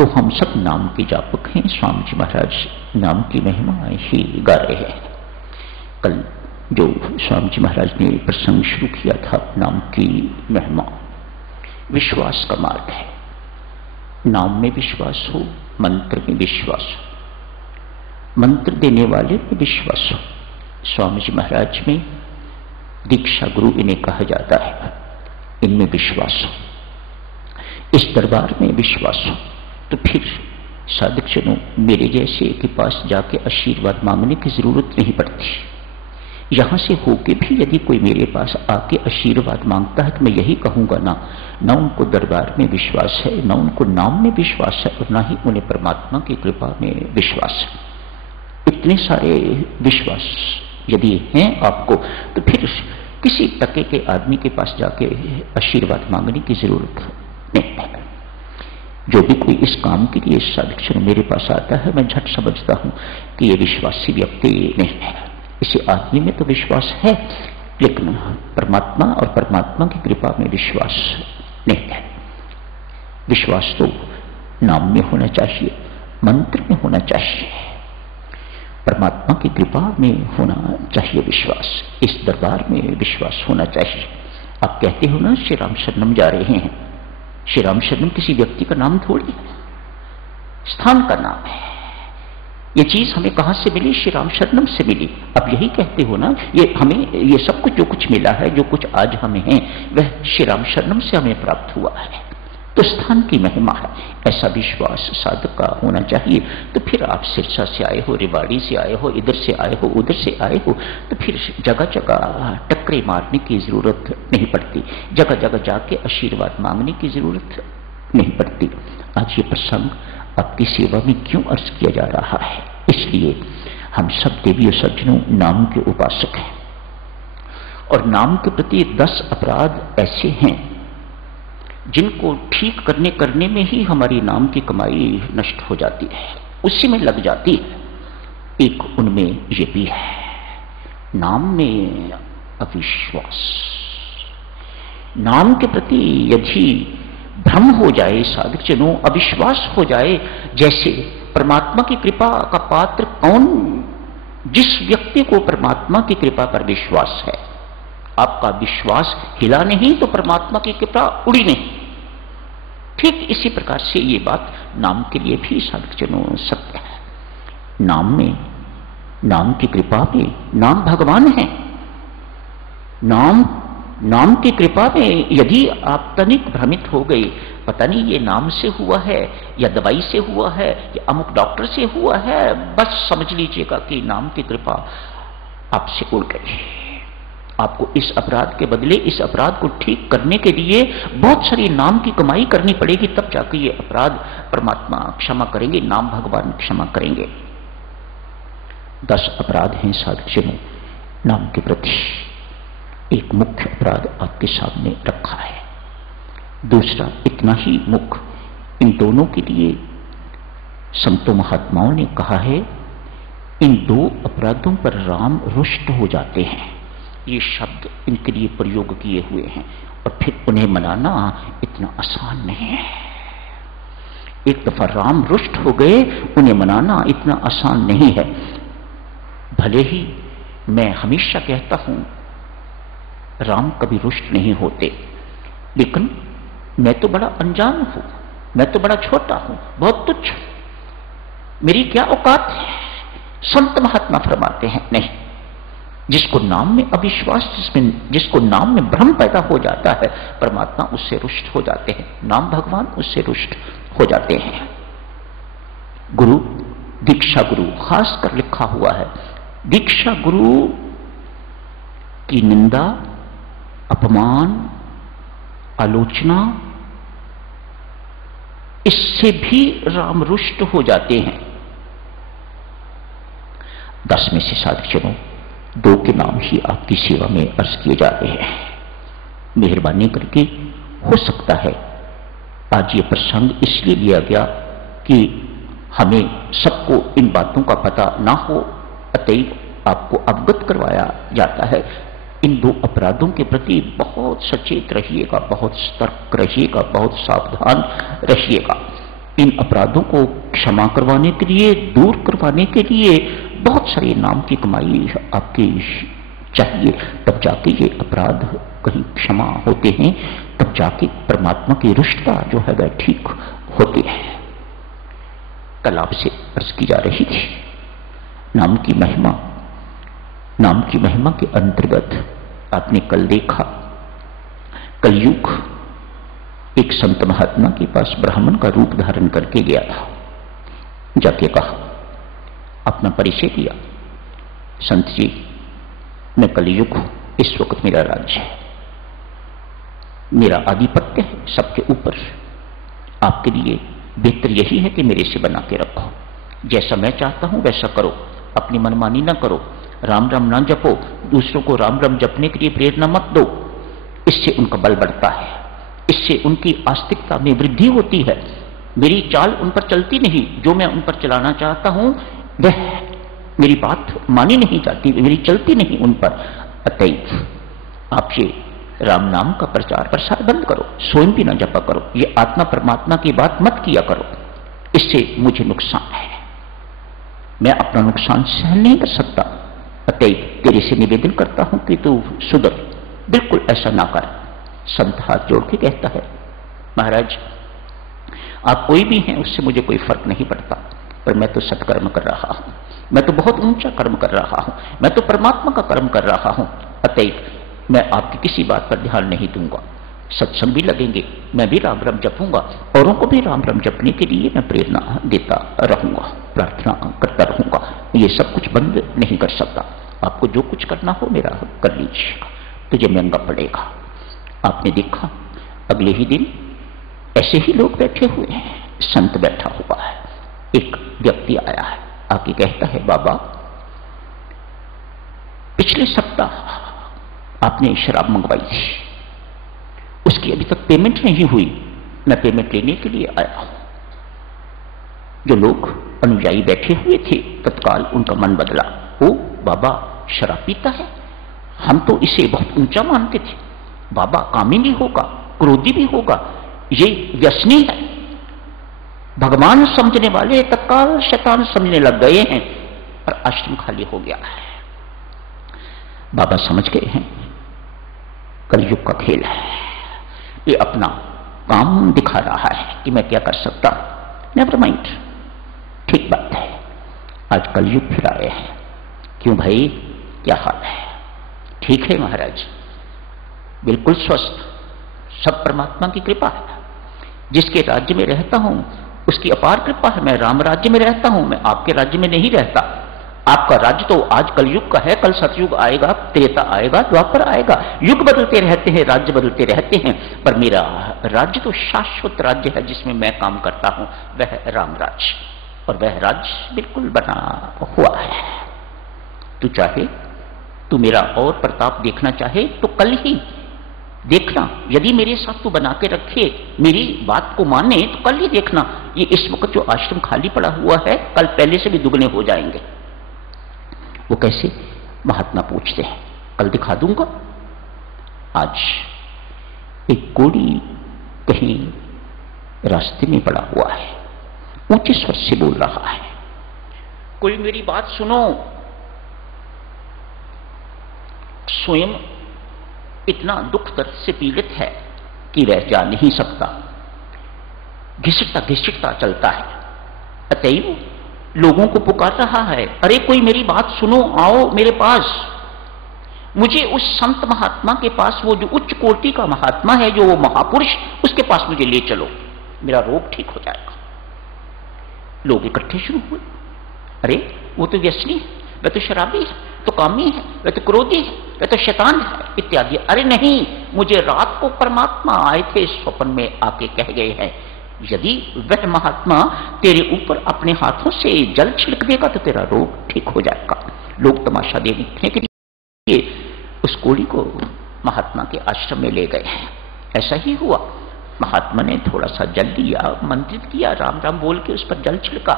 तो हम सब नाम के जापक हैं। स्वामी जी महाराज नाम की महिमा ही गा रहे हैं। कल जो स्वामी जी महाराज ने प्रसंग शुरू किया था, नाम की महिमा विश्वास का मार्ग है। नाम में विश्वास हो, मंत्र में विश्वास हो, मंत्र देने वाले में विश्वास हो। स्वामी जी महाराज में दीक्षा गुरु इन्हें कहा जाता है, इनमें विश्वास हो, इस दरबार में विश्वास हो, तो फिर साधक जनों मेरे जैसे के पास जाके आशीर्वाद मांगने की जरूरत नहीं पड़ती। यहां से होके भी यदि कोई मेरे पास आके आशीर्वाद मांगता है तो मैं यही कहूंगा, ना उनको दरबार में विश्वास है, ना उनको नाम में विश्वास है, और ना ही उन्हें परमात्मा की कृपा में विश्वास है। इतने सारे विश्वास यदि हैं आपको, तो फिर किसी टके के आदमी के पास जाके आशीर्वाद मांगने की जरूरत नहीं है। जो भी कोई इस काम के लिए साधक मेरे पास आता है, मैं झट समझता हूं कि ये विश्वासी व्यक्ति नहीं है। इसे आदमी में तो विश्वास है, लेकिन परमात्मा और परमात्मा की कृपा में विश्वास नहीं है। विश्वास तो नाम में होना चाहिए, मंत्र में होना चाहिए, परमात्मा की कृपा में होना चाहिए विश्वास। इस दरबार में विश्वास होना चाहिए। आप कहते हो ना श्री राम शरणम जा रहे हैं, श्री राम शरणम किसी व्यक्ति का नाम थोड़ी है, स्थान का नाम है। ये चीज हमें कहां से मिली? श्री राम शरणम से मिली। अब यही कहते हो ना, ये हमें ये सब कुछ जो कुछ मिला है, जो कुछ आज हमें है, वह श्री राम शरणम से हमें प्राप्त हुआ है। तो स्थान की महिमा है, ऐसा विश्वास साधक का होना चाहिए। तो फिर आप सिरसा से आए हो, रेवाड़ी से आए हो, इधर से आए हो, उधर से आए हो, तो फिर जगह जगह टकरे मारने की जरूरत नहीं पड़ती, जगह जगह जाके आशीर्वाद मांगने की जरूरत नहीं पड़ती। आज ये प्रसंग आपकी सेवा में क्यों अर्ज किया जा रहा है? इसलिए हम सब देवी और सज्जनों नाम के उपासक हैं, और नाम के प्रति 10 अपराध ऐसे हैं जिनको ठीक करने में ही हमारी नाम की कमाई नष्ट हो जाती है, उसी में लग जाती है। एक उनमें ये भी है, नाम में अविश्वास। नाम के प्रति यदि भ्रम हो जाए साधक जनों, अविश्वास हो जाए, जैसे परमात्मा की कृपा का पात्र कौन? जिस व्यक्ति को परमात्मा की कृपा पर विश्वास है। आपका विश्वास हिला नहीं तो परमात्मा की कृपा उड़ी नहीं। ठीक इसी प्रकार से ये बात नाम के लिए भी साधक जनों सत्य है। नाम की कृपा में, नाम भगवान है। नाम की कृपा में यदि आप तनिक भ्रमित हो गए, पता नहीं ये नाम से हुआ है या दवाई से हुआ है या अमुक डॉक्टर से हुआ है, बस समझ लीजिएगा कि नाम की कृपा आपसे उड़ गई। आपको इस अपराध के बदले इस अपराध को ठीक करने के लिए बहुत सारी नाम की कमाई करनी पड़ेगी, तब जाकर ये अपराध परमात्मा क्षमा करेंगे, नाम भगवान क्षमा करेंगे। 10 अपराध हैं साधक जनों नाम के प्रति। एक मुख्य अपराध आपके सामने रखा है, दूसरा इतना ही मुख्य। इन दोनों के लिए संतों महात्माओं ने कहा है, इन 2 अपराधों पर राम रुष्ट हो जाते हैं। ये शब्द इनके लिए प्रयोग किए हुए हैं, और फिर उन्हें मनाना इतना आसान नहीं है। एक दफा राम रुष्ट हो गए, उन्हें मनाना इतना आसान नहीं है। भले ही मैं हमेशा कहता हूं राम कभी रुष्ट नहीं होते, लेकिन मैं तो बड़ा अनजान हूं, मैं तो बड़ा छोटा हूं, बहुत तुच्छ, मेरी क्या औकात है। संत महात्मा फरमाते हैं नहीं, जिसको नाम में अविश्वास, जिसको नाम में भ्रम पैदा हो जाता है, परमात्मा उससे रुष्ट हो जाते हैं, नाम भगवान उससे रुष्ट हो जाते हैं। गुरु, दीक्षा गुरु खास कर लिखा हुआ है, दीक्षा गुरु की निंदा, अपमान, आलोचना, इससे भी राम रुष्ट हो जाते हैं। 10 में से साधक जनों 2 के नाम ही आपकी सेवा में अर्ज किए जा रहे हैं। मेहरबानी करके, हो सकता है आज ये प्रसंग इसलिए लिया गया कि हमें सबको इन बातों का पता ना हो, अतएव आपको अवगत करवाया जाता है। इन 2 अपराधों के प्रति बहुत सचेत रहिएगा, बहुत सतर्क रहिएगा, बहुत सावधान रहिएगा। इन अपराधों को क्षमा करवाने के लिए, दूर करवाने के लिए बहुत सारे नाम की कमाई आपकी चाहिए। तब जाके ये अपराध कहीं क्षमा होते हैं, तब जाके परमात्मा की रुष्टता जो है वह ठीक होती है। कल आपसे अर्ज की जा रही थी नाम की महिमा। नाम की महिमा के अंतर्गत आपने कल देखा, कलयुग एक संत महात्मा के पास ब्राह्मण का रूप धारण करके गया था। जाके कहा, अपना परिचय दिया, संत जी मैं कलयुग हूं, इस वक्त मेरा राज्य है, मेरा आधिपत्य है सबके ऊपर। आपके लिए बेहतर यही है कि मेरे से बना के रखो, जैसा मैं चाहता हूं वैसा करो, अपनी मनमानी ना करो, राम राम ना जपो, दूसरों को राम राम जपने के लिए प्रेरणा मत दो। इससे उनका बल बढ़ता है, इससे उनकी आस्तिकता में वृद्धि होती है। मेरी चाल उन पर चलती नहीं, जो मैं उन पर चलाना चाहता हूं वह मेरी बात मानी नहीं जाती, मेरी चलती नहीं उन पर। अतएव आप ये राम नाम का प्रचार प्रसार बंद करो, स्वयं भी ना जपा करो, ये आत्मा परमात्मा की बात मत किया करो, इससे मुझे नुकसान है, मैं अपना नुकसान सहन नहीं कर सकता। अतएव तेरे से निवेदन करता हूं कि तू सुधर, बिल्कुल ऐसा ना कर। संत हाथ जोड़ के कहता है, महाराज आप कोई भी हैं उससे मुझे कोई फर्क नहीं पड़ता, पर मैं तो सत्कर्म कर रहा हूं, मैं तो बहुत ऊंचा कर्म कर रहा हूं, मैं तो परमात्मा का कर्म कर रहा हूं। अतएव मैं आपकी किसी बात पर ध्यान नहीं दूंगा। सत्संग भी लगेंगे, मैं भी राम राम जपूंगा, औरों को भी राम राम जपने के लिए मैं प्रेरणा देता रहूंगा, प्रार्थना करता रहूंगा। ये सब कुछ बंद नहीं कर सकता। आपको जो कुछ करना हो मेरा कर लीजिएगा, तुझे महंगा पड़ेगा। आपने देखा अगले ही दिन ऐसे ही लोग बैठे हुए हैं, संत बैठा हुआ है, एक व्यक्ति आया है, आके कहता है, बाबा पिछले सप्ताह आपने शराब मंगवाई थी, उसकी अभी तक पेमेंट नहीं हुई, मैं पेमेंट लेने के लिए आया हूं। जो लोग अनुयायी बैठे हुए थे तत्काल उनका मन बदला, ओ बाबा शराब पीता है, हम तो इसे बहुत ऊंचा मानते थे, बाबा कामी भी होगा, क्रोधी भी होगा, ये व्यसनी है। भगवान समझने वाले तत्काल शैतान समझने लग गए हैं और आश्रम खाली हो गया है। बाबा समझ गए हैं कलयुग का खेल है, ये अपना काम दिखा रहा है कि मैं क्या कर सकता हूं। नेवर माइंड, ठीक बात है, आज कलयुग फिर आए हैं। क्यों भाई, क्या हाल है? ठीक है महाराज, बिल्कुल स्वस्थ, सब परमात्मा की कृपा है। जिसके राज्य में रहता हूं उसकी अपार कृपा है। मैं राम राज्य में रहता हूं, मैं आपके राज्य में नहीं रहता। आपका राज्य तो आज कलयुग का है, कल सतयुग आएगा, त्रेता आएगा, द्वापर आएगा, युग बदलते रहते हैं, राज्य बदलते रहते हैं, पर मेरा राज्य तो शाश्वत राज्य है जिसमें मैं काम करता हूं, वह राम राज्य, और वह राज्य बिल्कुल बना हुआ है। तू चाहे, तू मेरा और प्रताप देखना चाहे तो कल ही देखना, यदि मेरे साथ तू बना के रखे, मेरी बात को माने तो कल ही देखना, ये इस वक्त जो आश्रम खाली पड़ा हुआ है कल पहले से भी दुगने हो जाएंगे। वो कैसे? महात्मा पूछते हैं, कल दिखा दूंगा। आज एक कोड़ी कहीं रास्ते में पड़ा हुआ है, ऊंचे स्वर से बोल रहा है, कोई मेरी बात सुनो। स्वयं इतना दुख दर्द से पीड़ित है कि वह जा नहीं सकता, घिसटता घिसटता चलता है। अतएव लोगों को पुकार रहा है, अरे कोई मेरी बात सुनो, आओ मेरे पास, मुझे उस संत महात्मा के पास, वो जो उच्च कोटि का महात्मा है, जो वो महापुरुष, उसके पास मुझे ले चलो, मेरा रोग ठीक हो जाएगा। लोग इकट्ठे शुरू हुए, अरे वो तो व्यसनी है, वह तो शराबी है, तो कामी है, वह तो क्रोधी है, वह तो शैतान है इत्यादि। अरे नहीं, मुझे रात को परमात्मा आए थे, स्वप्न में आके कह गए हैं, यदि वह महात्मा तेरे ऊपर अपने हाथों से जल छिड़क देगा तो तेरा रोग ठीक हो जाएगा। लोग तमाशा देखने के लिए उस कोड़ी को महात्मा के आश्रम में ले गए हैं। ऐसा ही हुआ, महात्मा ने थोड़ा सा जल लिया, मंत्रित किया, राम राम बोल के उस पर जल छिड़का,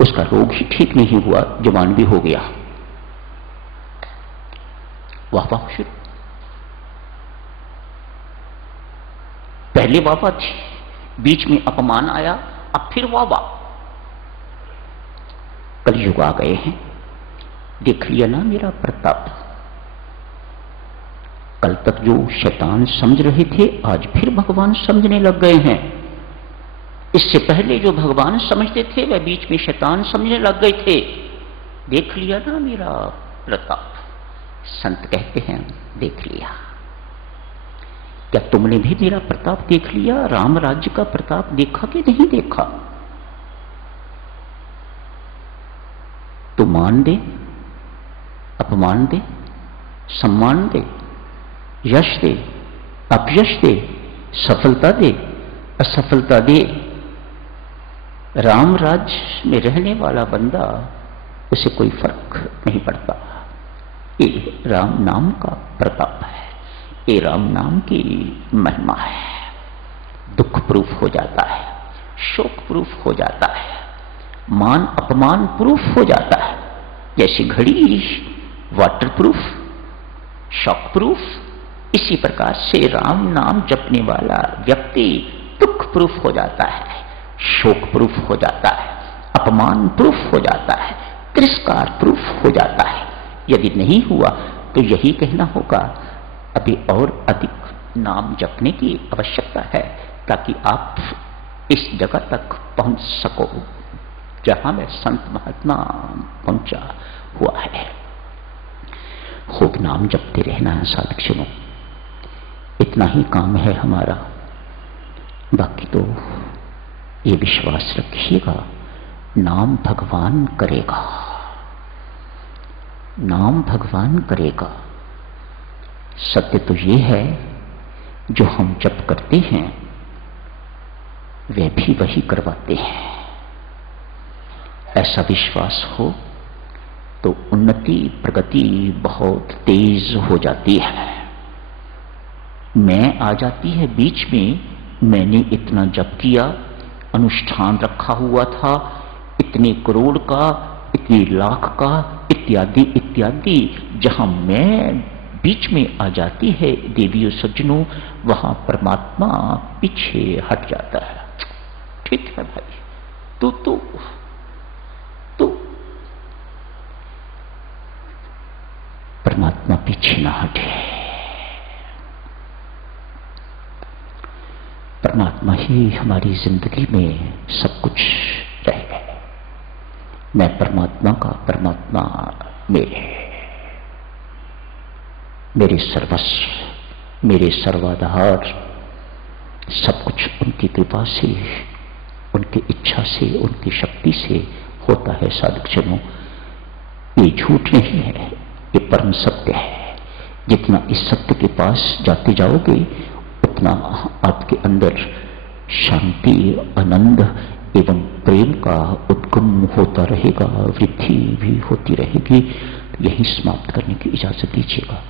उसका रोग ही ठीक नहीं हुआ, जवान भी हो गया। वाह वाह शुरू। पहले वाह थी, बीच में अपमान आया, अब फिर वाह, कलयुग आ गए हैं, देख लिया ना मेरा प्रताप। कल तक जो शैतान समझ रहे थे आज फिर भगवान समझने लग गए हैं। इससे पहले जो भगवान समझते थे वह बीच में शैतान समझने लग गए थे। देख लिया ना मेरा प्रताप। संत कहते हैं देख लिया। क्या तुमने भी मेरा प्रताप देख लिया? राम राज्य का प्रताप देखा कि नहीं देखा? तो मान दे, अपमान दे, सम्मान दे, यश दे, अपयश दे, सफलता दे, असफलता दे, राम राज्य में रहने वाला बंदा उसे कोई फर्क नहीं पड़ता। ये राम नाम का प्रताप है, ये राम नाम की महिमा है। दुख प्रूफ हो जाता है, शोक प्रूफ हो जाता है, मान अपमान प्रूफ हो जाता है। जैसी घड़ी वाटर प्रूफ, शॉक प्रूफ, इसी प्रकार से राम नाम जपने वाला व्यक्ति दुख प्रूफ हो जाता है, शोक प्रूफ हो जाता है, अपमान प्रूफ हो जाता है, तिरस्कार प्रूफ हो जाता है। यदि नहीं हुआ तो यही कहना होगा अभी और अधिक नाम जपने की आवश्यकता है ताकि आप इस जगह तक पहुंच सको जहां में संत महात्मा पहुंचा हुआ है। खूब नाम जपते रहना है साधक जनों, इतना ही काम है हमारा। बाकी तो ये विश्वास रखिएगा नाम भगवान करेगा, नाम भगवान करेगा। सत्य तो ये है जो हम जप करते हैं वे भी वही करवाते हैं। ऐसा विश्वास हो तो उन्नति प्रगति बहुत तेज हो जाती है। मैं आ जाती है बीच में, मैंने इतना जप किया, अनुष्ठान रखा हुआ था, इतने करोड़ का, इतने लाख का, इत्यादि इत्यादि। जहां मैं बीच में आ जाती है देवियों सज्जनों, वहां परमात्मा पीछे हट जाता है। ठीक है भाई, तू परमात्मा पीछे ना हटे। परमात्मा ही हमारी जिंदगी में सब कुछ रहे। मैं परमात्मा का, परमात्मा मेरे सर्वस्व, मेरे सर्वाधार, सब कुछ उनकी कृपा से, उनकी इच्छा से, उनकी शक्ति से होता है। साधक जनों, ये झूठ नहीं है, ये परम सत्य है। जितना इस सत्य के पास जाते जाओगे उतना आपके अंदर शांति, आनंद एवं प्रेम का उद्गम होता रहेगा, वृद्धि भी होती रहेगी। यही समाप्त करने की इजाजत दीजिएगा।